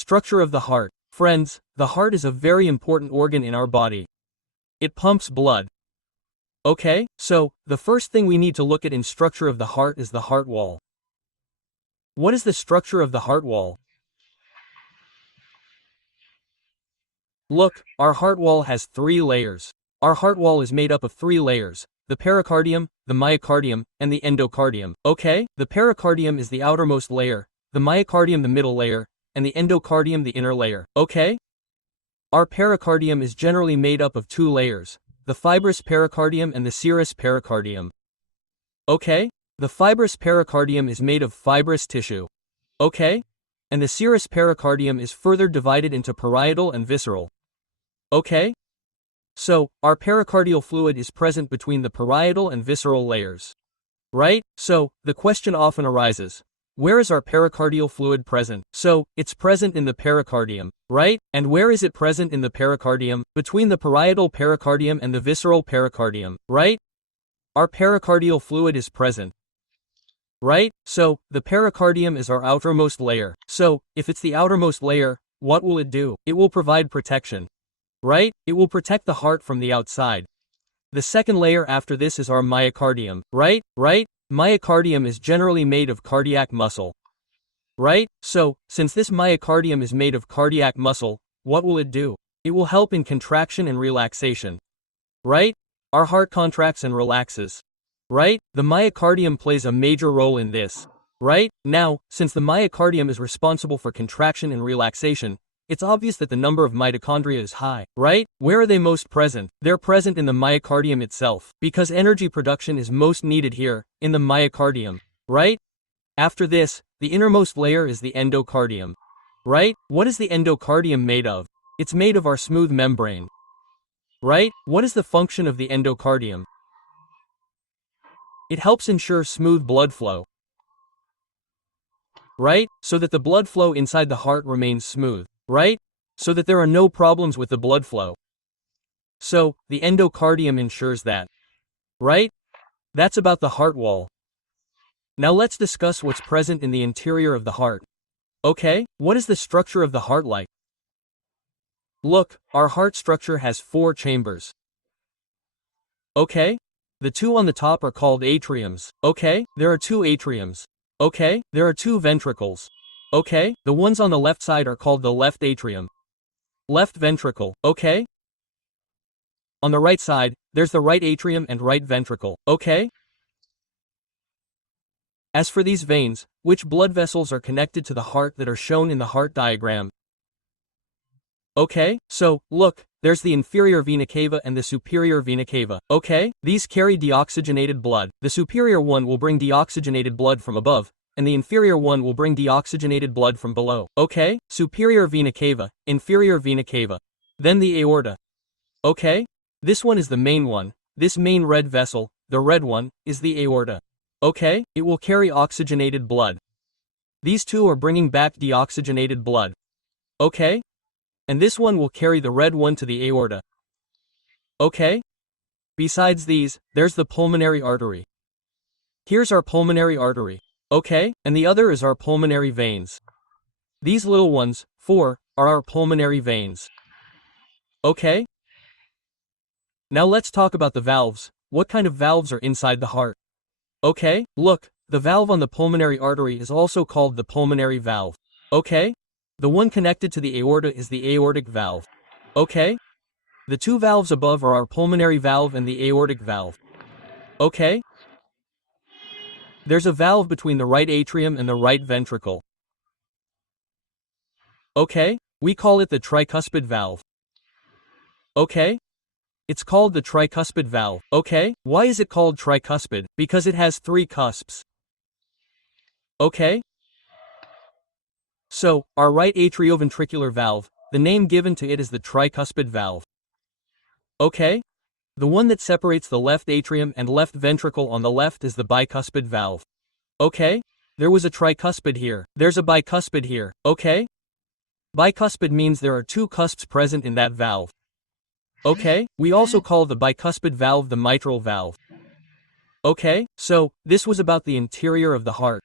Structure of the heart. Friends, the heart is a very important organ in our body. It pumps blood. Okay, so, the first thing we need to look at in structure of the heart is the heart wall. What is the structure of the heart wall? Look, our heart wall has 3 layers. Our heart wall is made up of 3 layers: the pericardium, the myocardium, and the endocardium. Okay, the pericardium is the outermost layer, the myocardium the middle layer, and the endocardium the inner layer. Okay? Our pericardium is generally made up of 2 layers, the fibrous pericardium and the serous pericardium. Okay? The fibrous pericardium is made of fibrous tissue. Okay? And the serous pericardium is further divided into parietal and visceral. Okay? So, our pericardial fluid is present between the parietal and visceral layers. Right? So, the question often arises, where is our pericardial fluid present? So, it's present in the pericardium, right? And where is it present in the pericardium? Between the parietal pericardium and the visceral pericardium, right? Our pericardial fluid is present. Right? So, the pericardium is our outermost layer. So, if it's the outermost layer, what will it do? It will provide protection. Right? It will protect the heart from the outside. The second layer after this is our myocardium. Right? Myocardium is generally made of cardiac muscle. Right? So, since this myocardium is made of cardiac muscle, what will it do? It will help in contraction and relaxation. Right? Our heart contracts and relaxes. Right? The myocardium plays a major role in this. Right? Now, since the myocardium is responsible for contraction and relaxation, it's obvious that the number of mitochondria is high. Right? Where are they most present? They're present in the myocardium itself, because energy production is most needed here, in the myocardium. Right? After this, the innermost layer is the endocardium. Right? What is the endocardium made of? It's made of our smooth membrane. Right? What is the function of the endocardium? It helps ensure smooth blood flow. Right? So that the blood flow inside the heart remains smooth. Right? So that there are no problems with the blood flow. So, the endocardium ensures that. Right? That's about the heart wall. Now let's discuss what's present in the interior of the heart. Okay, what is the structure of the heart like? Look, our heart structure has 4 chambers. Okay? The 2 on the top are called atriums. Okay? There are 2 atriums. Okay? There are 2 ventricles. Okay? The ones on the left side are called the left atrium. Left ventricle. Okay? On the right side, there's the right atrium and right ventricle. Okay? As for these veins, which blood vessels are connected to the heart that are shown in the heart diagram? Okay, so, look, there's the inferior vena cava and the superior vena cava. Okay? These carry deoxygenated blood. The superior one will bring deoxygenated blood from above, and the inferior one will bring deoxygenated blood from below. Okay? Superior vena cava, inferior vena cava. Then the aorta. Okay? This one is the main one. This main red vessel, the red one, is the aorta. Okay? It will carry oxygenated blood. These 2 are bringing back deoxygenated blood. Okay? And this one will carry the red one to the aorta. Okay? Besides these, there's the pulmonary artery. Here's our pulmonary artery. Okay? And the other is our pulmonary veins. These little ones, 4, are our pulmonary veins. Okay? Now let's talk about the valves. What kind of valves are inside the heart? Okay, look, the valve on the pulmonary artery is also called the pulmonary valve. Okay? The one connected to the aorta is the aortic valve. Okay? The 2 valves above are our pulmonary valve and the aortic valve. Okay? There's a valve between the right atrium and the right ventricle. Okay? We call it the tricuspid valve. Okay? It's called the tricuspid valve. Okay? Why is it called tricuspid? Because it has 3 cusps. Okay? So, our right atrioventricular valve, the name given to it is the tricuspid valve. Okay? The one that separates the left atrium and left ventricle on the left is the bicuspid valve. Okay? There was a tricuspid here. There's a bicuspid here. Okay? Bicuspid means there are 2 cusps present in that valve. Okay? We also call the bicuspid valve the mitral valve. Okay? So, this was about the interior of the heart.